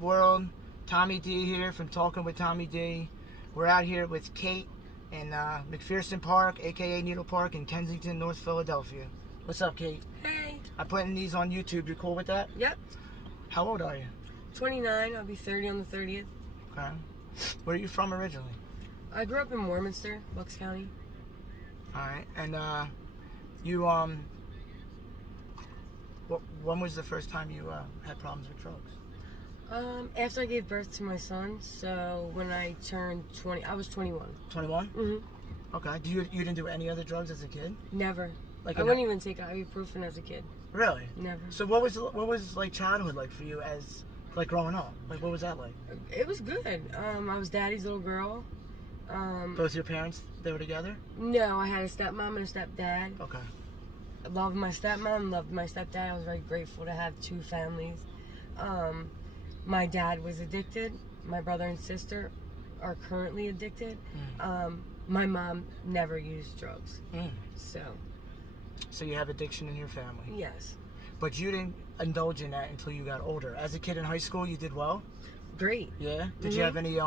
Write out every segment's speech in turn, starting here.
World, Tommy D here from Talking with Tommy D. We're out here with Kate in McPherson Park, aka Needle Park in Kensington, North Philadelphia. What's up, Kate? Hey. I'm putting these on YouTube. You cool with that? Yep. How old are you? 29. I'll be 30 on the 30th. Okay. Where are you from originally? I grew up in Warminster, Bucks County. Alright, and you when was the first time you had problems with drugs? After I gave birth to my son, so when I turned 20, I was 21. 21? Mm-hmm. Okay. You didn't do any other drugs as a kid? Never. Like I wouldn't even take ibuprofen as a kid. Really? Never. So what was like childhood like for you as like growing up? Like what was that like? It was good. I was daddy's little girl. Both your parents, they were together? No, I had a stepmom and a stepdad. Okay. I loved my stepmom, loved my stepdad. I was very grateful to have two families. My dad was addicted. My brother and sister are currently addicted. My mom never used drugs. So you have addiction in your family? Yes. But you didn't indulge in that until you got older. As a kid in high school, you did well? Great. Yeah? Did you have any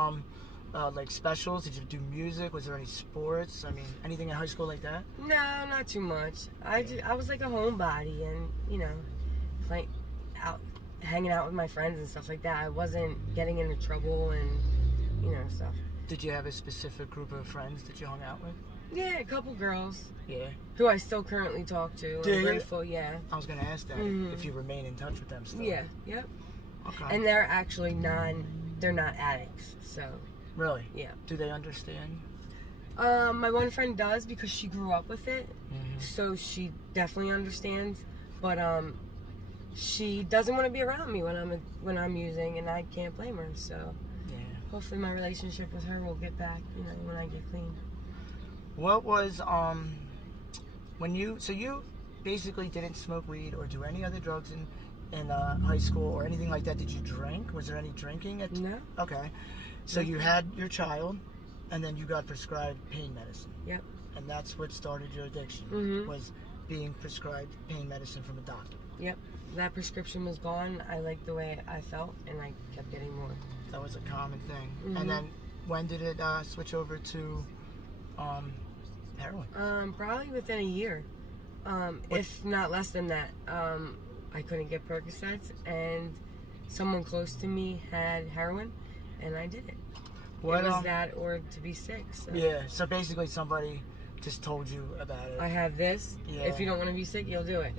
like specials? Did you do music? Was there any sports? I mean, anything in high school like that? No, not too much. I was like a homebody and, you know, hanging out with my friends and stuff like that. I wasn't getting into trouble and, you know, stuff. Did you have a specific group of friends that you hung out with? Yeah, a couple girls. Yeah. Who I still currently talk to. I'm grateful, yeah. I was going to ask that, if you remain in touch with them still. Yeah, yep. Okay. And they're actually they're not addicts, so. Really? Yeah. Do they understand? My one friend does because she grew up with it, so she definitely understands. But she doesn't want to be around me when I'm using, and I can't blame her. So yeah. Hopefully my relationship with her will get back, you know, when I get clean. What was when you basically didn't smoke weed or do any other drugs in high school or anything like that? Did you drink? Was there any drinking? No. Okay. So you had your child, and then you got prescribed pain medicine. Yep. And that's what started your addiction, was being prescribed pain medicine from a doctor. Yep. That prescription was gone. I liked the way I felt, and I kept getting more. That was a common thing. And then when did it switch over to heroin? Probably within a year, if not less than that. I couldn't get Percocets, and someone close to me had heroin, and I did it. What, it was that or to be sick. So. Yeah, so basically somebody just told you about it. I have this. Yeah. If you don't want to be sick, you'll do it.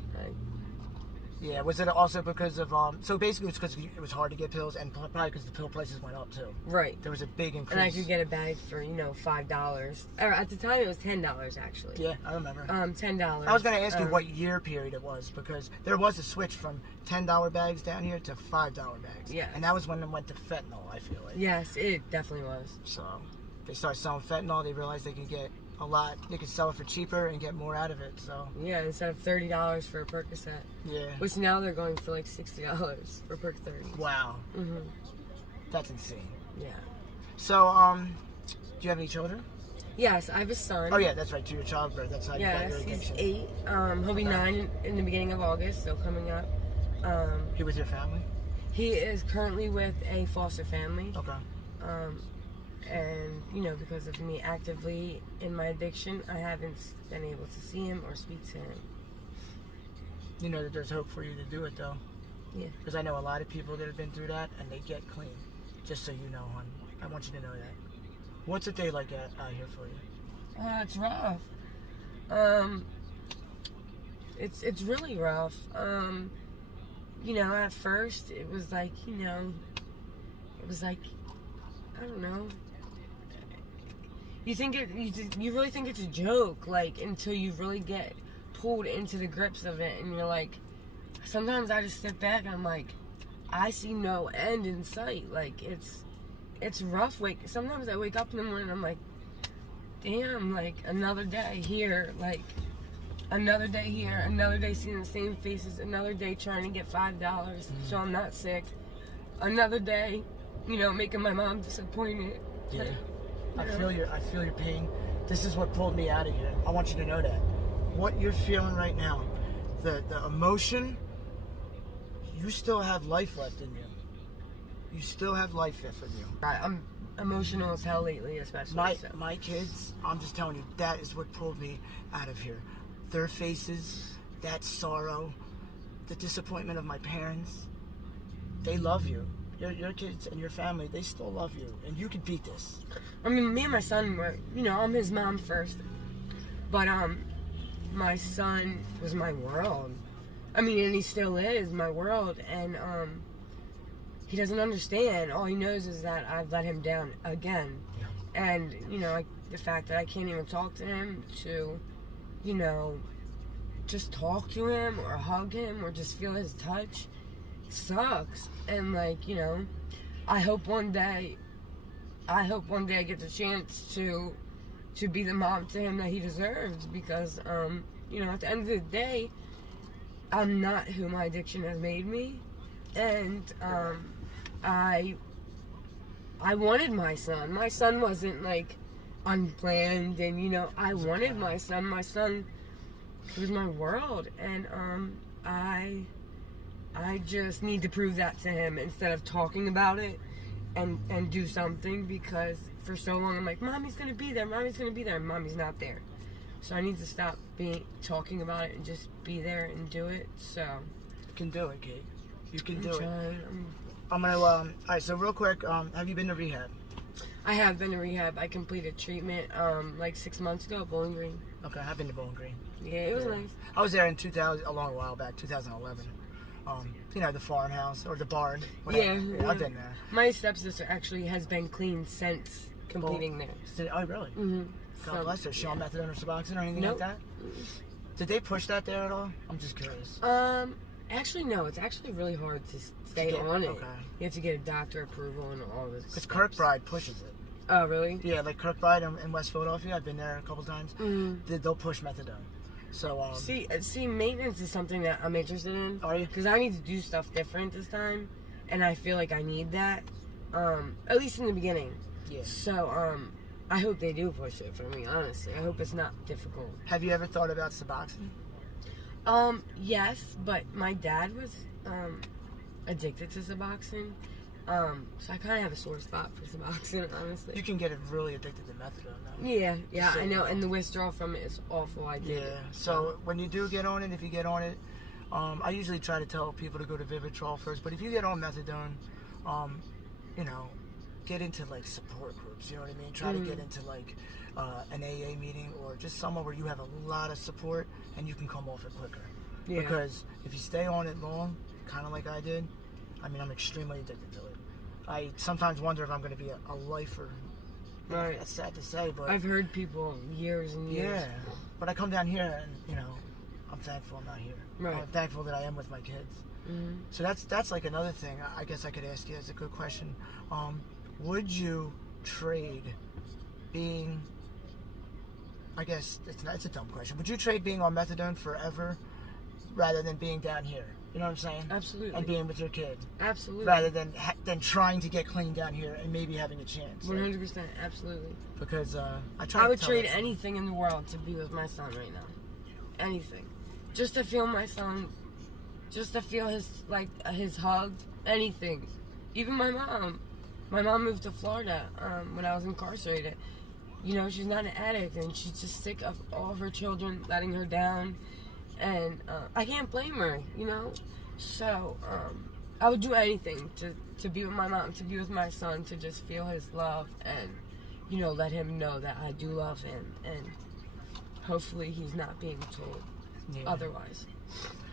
Yeah, was it also because of, so basically it's because it was hard to get pills, and probably because the pill prices went up too. Right. There was a big increase. And I could get a bag for, you know, $5. Or at the time it was $10 actually. Yeah, I remember. $10. I was going to ask you what year period it was, because there was a switch from $10 bags down here to $5 bags. Yeah. And that was when it went to fentanyl, I feel like. Yes, it definitely was. So, they started selling fentanyl, they realized they could get a lot, they could sell it for cheaper and get more out of it, so. Yeah, instead of $30 for a Percocet. Yeah. Which now they're going for like $60 for Perc 30. Wow. That's insane. Yeah. So, do you have any children? Yes, I have a son. Oh yeah, that's right, to your childbirth, that's how you got your addiction. He's 8. He'll be 9 in the beginning of August, so coming up. You with your family? He is currently with a foster family. Okay. And, you know, because of me actively in my addiction, I haven't been able to see him or speak to him. You know that there's hope for you to do it, though. Yeah. Because I know a lot of people that have been through that, and they get clean. Just so you know, hon. I want you to know that. What's a day like out here for you? It's rough. It's really rough. You know, at first, it was like, you know, I don't know. You really think it's a joke, like, until you really get pulled into the grips of it, and you're like, sometimes I just sit back and I'm like, I see no end in sight. Like, it's rough. Sometimes I wake up in the morning and I'm like, damn, like, another day here, like, another day here, another day seeing the same faces, another day trying to get $5 so I'm not sick, another day, you know, making my mom disappointed. Yeah. I feel your pain. This is what pulled me out of here. I want you to know that. What you're feeling right now, the emotion, you still have life left in you. You still have life left in you. I'm emotional as hell lately, especially. My kids, I'm just telling you, that is what pulled me out of here. Their faces, that sorrow, the disappointment of my parents. They love you. Your kids and your family, they still love you, and you can beat this. I mean, me and my son were, I'm his mom first, but my son was my world. I mean, and he still is my world, and he doesn't understand. All he knows is that I've let him down again, and the fact that I can't even talk to him to, just talk to him or hug him or just feel his touch. Sucks. And I hope one day I get the chance to be the mom to him that he deserves, because at the end of the day, I'm not who my addiction has made me, and I wanted my son. My son wasn't unplanned, and I wanted my son. My son was my world, and I just need to prove that to him instead of talking about it and do something, because for so long I'm like, Mommy's gonna be there, and Mommy's not there. So I need to stop talking about it and just be there and do it. So you can do it, Kate. You can do it. I'm gonna alright, so real quick, have you been to rehab? I have been to rehab. I completed treatment 6 months ago at Bowling Green. Okay, I've been to Bowling Green. Yeah, it was nice. I was there in a long while back, 2011. The farmhouse or the barn. Yeah, I've been there. My stepsister actually has been clean since completing there. Oh, really? Mm-hmm. God bless her. She on methadone or Suboxone or anything like that? Did they push that there at all? I'm just curious. Actually, no. It's actually really hard to stay on it. Okay. You have to get a doctor approval and all this. Because Kirkbride pushes it. Oh, really? Yeah, like Kirkbride in West Philadelphia. I've been there a couple times. Mm-hmm. They'll push methadone. So see, maintenance is something that I'm interested in. Are you? Because I need to do stuff different this time, and I feel like I need that. At least in the beginning. Yeah. So I hope they do push it for me. Honestly, I hope it's not difficult. Have you ever thought about Suboxone? Yes, but my dad was addicted to Suboxone. So I kind of have a sore spot for Suboxone, honestly. You can get really addicted to methadone, though. Yeah, so, I know, and the withdrawal from it is awful. I did. Yeah, so when you do get on it, if you get on it, I usually try to tell people to go to Vivitrol first, but if you get on methadone, get into, support groups, you know what I mean? Try to get into, an AA meeting or just somewhere where you have a lot of support and you can come off it quicker. Yeah. Because if you stay on it long, kind of like I did, I'm extremely addicted to it. I sometimes wonder if I'm going to be a lifer. Right. That's sad to say, but I've heard people years and years. Yeah, but I come down here and I'm thankful I'm not here. Right. I'm thankful that I am with my kids. Mm-hmm. So that's another thing. I guess I could ask you as a good question. Would you trade being? I guess it's a dumb question. Would you trade being on methadone forever rather than being down here? You know what I'm saying? Absolutely. And being with your kid. Absolutely. Rather than trying to get clean down here and maybe having a chance. 100%. Absolutely. Because I would trade anything in the world to be with my son right now. Anything. Just to feel my son. Just to feel his hug. Anything. Even my mom. My mom moved to Florida when I was incarcerated. She's not an addict, and she's just sick of all of her children letting her down. And I can't blame her, So I would do anything to be with my mom, to be with my son, to just feel his love and, let him know that I do love him. And hopefully he's not being told otherwise.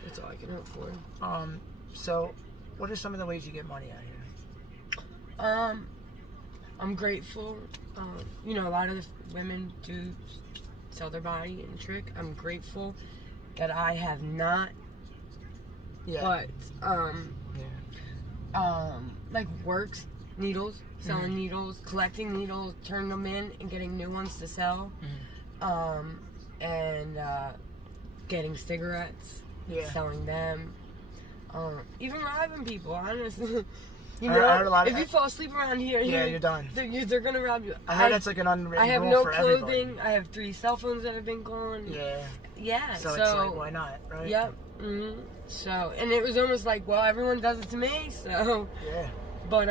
That's all I can hope for. So what are some of the ways you get money out here? I'm grateful. A lot of the women do sell their body in Trick. I'm grateful that I have not. Yeah. But works, needles, selling needles, collecting needles, turning them in and getting new ones to sell. And getting cigarettes, selling them. Even robbing people, honestly. I heard a lot if you fall asleep around here, you're done. They're gonna rob you. I heard that's an unwritten I have rule no for clothing. everybody. I have 3 cell phones that have been gone. Yeah. So it's why not, right? Yep. So, and it was almost everyone does it to me. So. Yeah. But,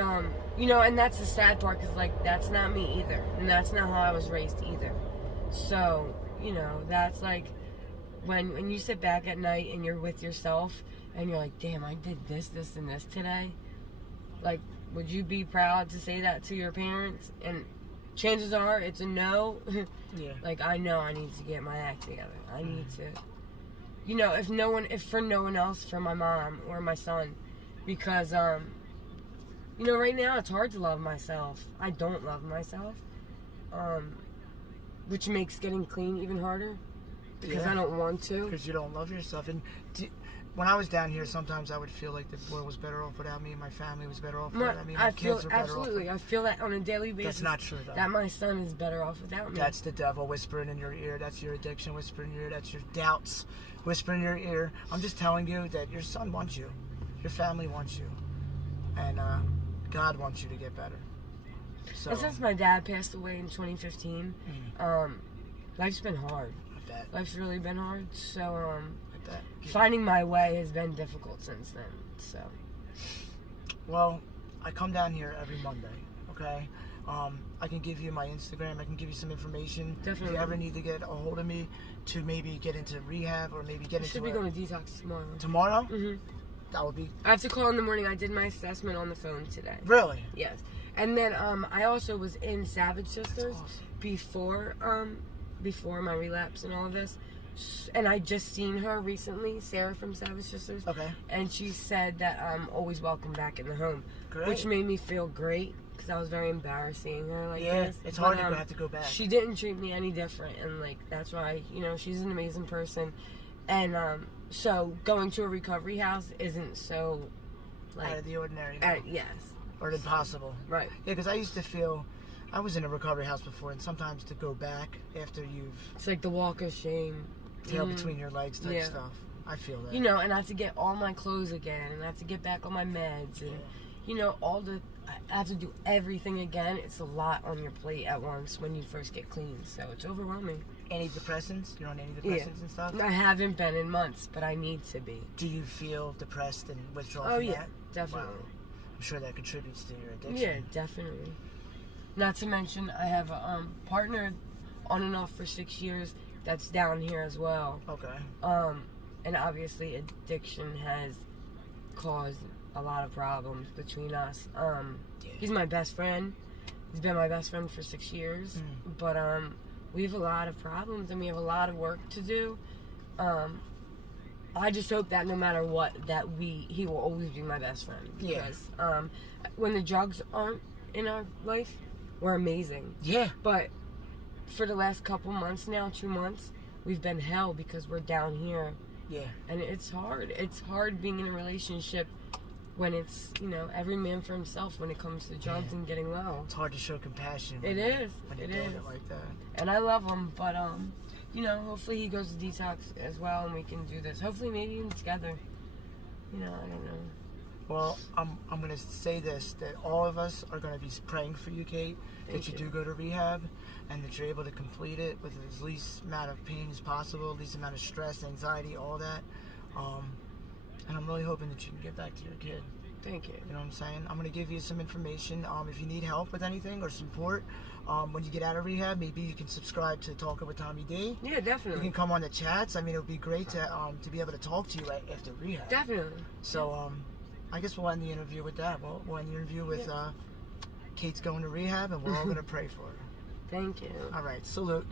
you know, and that's the sad part, because, like, that's not me either. And that's not how I was raised either. So, you know, that's, like, when you sit back at night and you're with yourself, and you're like, damn, I did this, this, and this today. Like, would you be proud to say that to your parents? And chances are, it's a no. Yeah. Like, I know I need to get my act together. I need to, you know, if for no one else, for my mom or my son. Because, you know, right now it's hard to love myself. I don't love myself. Which makes getting clean even harder. Because I don't want to. Because you don't love yourself. And when I was down here, sometimes I would feel like the world was better off without me. My family was better off without me. My kids were better absolutely. off. I feel that on a daily basis. That's not true, though. That my son is better off without me. That's the devil whispering in your ear. That's your addiction whispering in your ear. That's your doubts whispering in your ear. I'm just telling you that your son wants you. Your family wants you. And God wants you to get better. So, and since my dad passed away in 2015, life's been hard. I bet. Life's really been hard. So, I bet. finding my way has been difficult since then. So. Well, I come down here every Monday, okay? I can give you my Instagram. I can give you some information. Definitely. If you ever need to get a hold of me to maybe get into rehab or maybe get into... should be going to detox tomorrow. Tomorrow? Mm-hmm. That would be... I have to call in the morning. I did my assessment on the phone today. Really? Yes. And then I also was in Savage Sisters awesome. before my relapse and all of this. And I just seen her recently, Sarah from Savage Sisters. Okay. And she said that I'm always welcome back in the home. Great. Which made me feel great, because I was very embarrassed seeing her like this. It's hard to have to go back. She didn't treat me any different, and like that's why, you know, she's an amazing person. And so going to a recovery house isn't so like out of the ordinary. yes. Or impossible. Right. Yeah, because I used to feel... I was in a recovery house before, and sometimes to go back after you've... It's like the walk of shame. Tail between your legs type stuff. I feel that. You know, and I have to get all my clothes again, and I have to get back on my meds, and, you know, I have to do everything again. It's a lot on your plate at once when you first get clean, so it's overwhelming. Antidepressants? You're on antidepressants and stuff? I haven't been in months, but I need to be. Do you feel depressed and withdrawn Oh, from yeah, that? definitely. Wow. I'm sure that contributes to your addiction. Yeah, definitely. Not to mention, I have a partner on and off for 6 years that's down here as well. Okay. And obviously addiction has caused a lot of problems between us. He's my best friend. He's been my best friend for 6 years. But we have a lot of problems and we have a lot of work to do. I just hope that no matter what, that he will always be my best friend. Because when the drugs aren't in our life, we're amazing. Yeah. But for the last couple months now, 2 months, we've been hell because we're down here. Yeah. And it's hard. It's hard being in a relationship when it's, you know, every man for himself when it comes to drugs and getting low. It's hard to show compassion. It is. When you're doing it like that. And I love him, but, you know, hopefully he goes to detox as well and we can do this. Hopefully maybe even together. You know, I don't know. Well, I'm going to say this, that all of us are going to be praying for you, Kate, that you do go to rehab and that you're able to complete it with as least amount of pain as possible, least amount of stress, anxiety, all that. And I'm really hoping that you can get back to your kid. Thank you. You know what I'm saying? I'm going to give you some information. If you need help with anything or support, when you get out of rehab, maybe you can subscribe to Talking with Tommy D. Yeah, definitely. You can come on the chats. I mean, it would be great to be able to talk to you after rehab. Definitely. So, I guess we'll end the interview with that. We'll end the interview with Kate's going to rehab, and we're all going to pray for her. Thank you. All right. Salute.